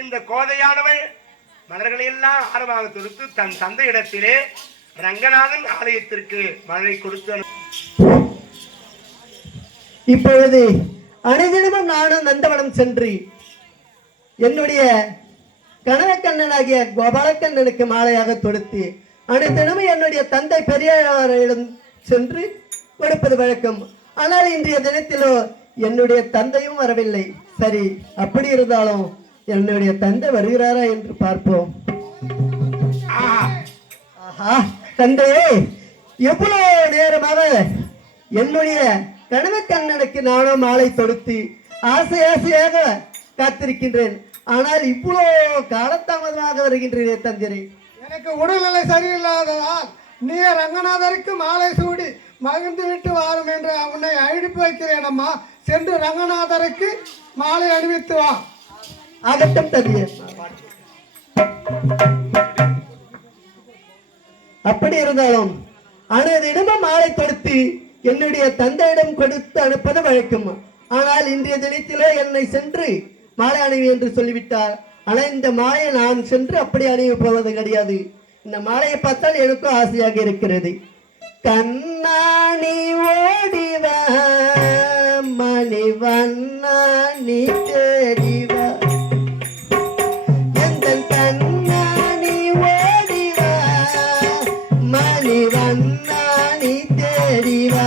இந்த கோதையானவள் மலர்களை எல்லாம் ஆரமாக தொடுத்து தன் தந்தையிடத்திலே ரங்கநாதன் ஆலயத்திற்கு மலரை கொடுத்து இப்பொழுது அனைதினமும் நானும் நந்தவனம் சென்று என்னுடைய கனகக்கண்ணனாகிய கோபாலக்கண்ணனுக்கு மாலையாக தொடுத்து அனைத்தினமும் என்னுடைய தந்தை பெரியாரிடம் சென்று கொடுப்பது வழக்கம். ஆனால் இன்றைய தினத்திலோ என்னுடைய தந்தையும் வரவில்லை. சரி, அப்படி இருந்தாலும் என்னுடைய தந்தை வருகிறாரா என்று பார்ப்போம். ஆஹா, தந்தையே, எவ்வளவு நேரமாக என்னுடைய கனகக்கண்ணனுக்கு நானும் மாலை தொடுத்து ஆசையாக காத்திருக்கின்றேன். ஆனால் இவ்வளவு காலதாமதமாக வருகின்றேனே தந்தையே. எனக்கு உடல்நிலை சரியில்லாததால் நீ ரங்கநாதருக்கு மாலை சூடி மகிழ்ந்து விட்டு வாரும் என்று உன்னை அழைப்பு வைக்கிறேன் அம்மா. சென்று ரங்கநாதருக்கு மாலை அணிவித்து வா. ஆகட்டும் தந்தையே. அப்படி இருந்தாலும் அனைவரிடமும் மாலை தொடுத்து என்னுடைய தந்தையிடம் கொடுத்து அனுப்பது வழக்கம். ஆனால் இன்றைய தினத்திலோ என்னை சென்று மாலை அணிவி என்று சொல்லிவிட்டார். ஆனால் இந்த மாலையை நான் சென்று அப்படி அணிவி போவது கிடையாது. இந்த மாலையை பார்த்தால் எனக்கும் ஆசையாக இருக்கிறது. கண்ணாணி ஓடிவா மணிவண்ணா நீ தேடிவா, எந்த கண்ணாணி ஓடிவா மணிவண்ணா நீ தேடிவா.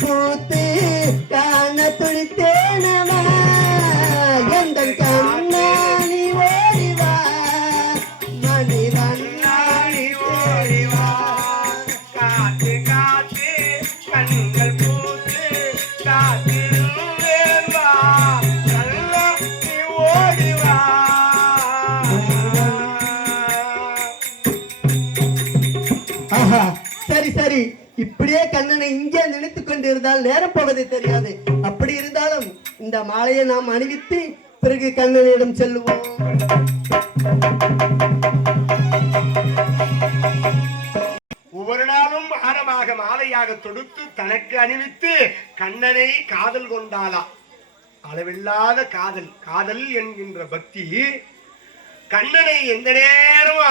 பூத்து காண துளித்தேனவா, எந்த கண்ணாணி ஓடிவா மணிவண்ணாணி ஓடிவா. காத்து காத்து கண்கள் பூத்து காத்திருவா நல்ல நீ ஓடிவா. ஆஹா, சரி சரி, இப்படியே கண்ணனை இங்கே நினைத்துக் கொண்டிருந்தால் நேரம் போவதை தெரியாது. அப்படி இருந்தாலும் இந்த மாலையை நாம் அணிவித்து பிறகு கண்ணனிடம் செல்லுவோம். ஒவ்வொரு நாளும் ஆரமாக மாலையாக தொடுத்து தனக்கு அணிவித்து கண்ணனை காதல் கொண்டாளா. அளவில்லாத காதல், காதல் என்கின்ற பக்தி கண்ணனை எந்த நேரம்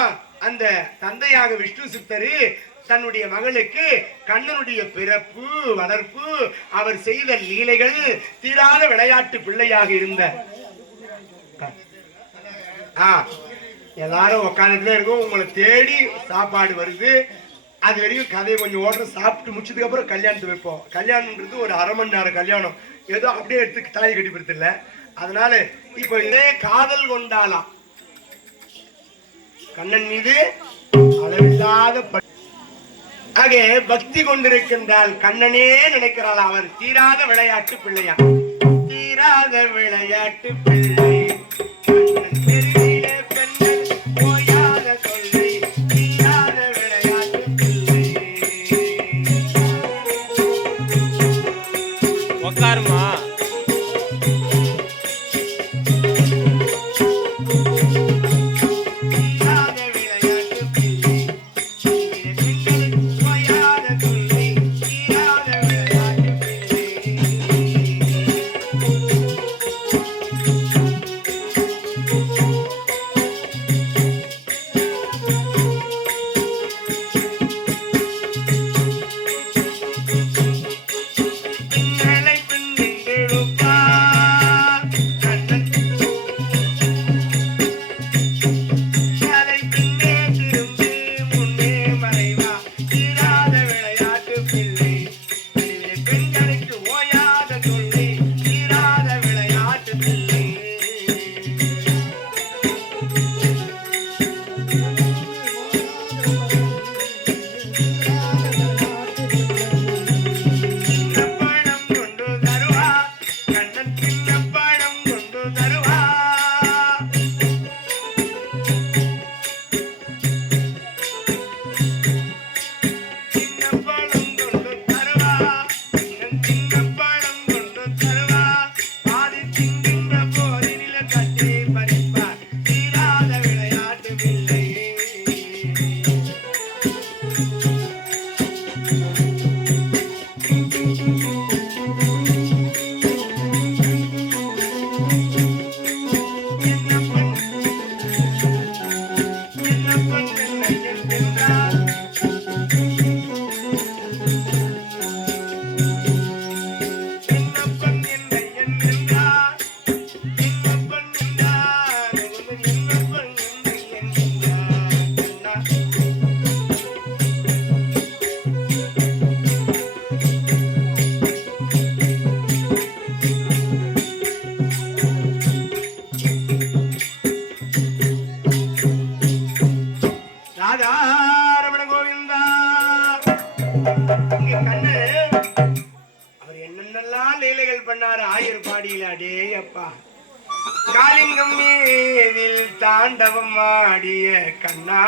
அந்த தந்தையாக விஷ்ணு சித்தரு தன்னுடைய மகளுக்கு கண்ணனுடைய பிறப்பு வளர்ப்பு அவர் செய்த லீலைகள் தீராத விளையாட்டு பிள்ளையாக இருந்த எல்லாரும் உட்காந்துட்டுதான் இருக்கும். உங்களை தேடி சாப்பாடு வருது. அது வரைக்கும் கதையை கொஞ்சம் ஓட்டம் சாப்பிட்டு முடிச்சதுக்கு அப்புறம் கல்யாணத்தை வைப்போம். கல்யாணம்ன்றது ஒரு அரை மணி நேரம் கல்யாணம், ஏதோ அப்படியே எடுத்து தாலி கட்டிப்படுத்த இல்லை. அதனால இப்ப இதே காதல் கொண்டாலாம் கண்ணன் மீது அளவில்லாத ஆக பக்தி கொண்டிருக்கின்றால் கண்ணனே நினைக்கிறாள். அவன் தீராத விளையாட்டு பிள்ளையா, தீராத விளையாட்டு பிள்ளை அவர் என்னென்னலாம் லீலைகள் பண்ணாரு ஆயர்பாடியில. அடே அப்பா, காலிங்கம் மீதில் தாண்டவம் ஆடிய கண்ணா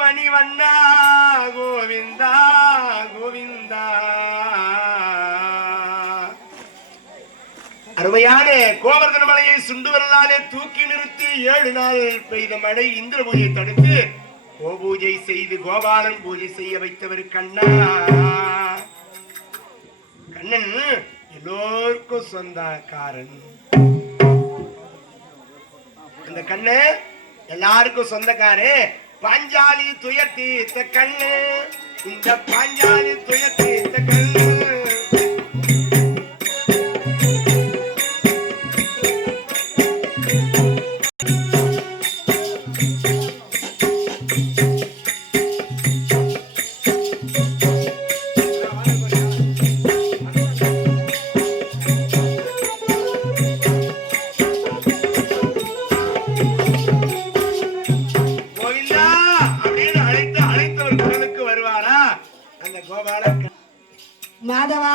மணிவண்ணா கோவிந்தா கோவிந்தா. அருமையான கோவர்தன மலையை சுண்டுவரலாலே தூக்கி நிறுத்தி 7 நாள் பெய்த மழை இந்திர பூஜையை தடுத்து கோபூஜை செய்து கோபாலன் பூஜை செய்ய வைத்தவர் கண்ணா. கண்ணன் எல்லோருக்கும் சொந்தக்காரன். அந்த கண்ணு எல்லாருக்கும் சொந்தக்காரு. பாஞ்சாலி துயர்த்தீர்த்த கண்ணு, இந்த பாஞ்சாலி துயர்த்தீர்த்த கண்ணு. மாதவா,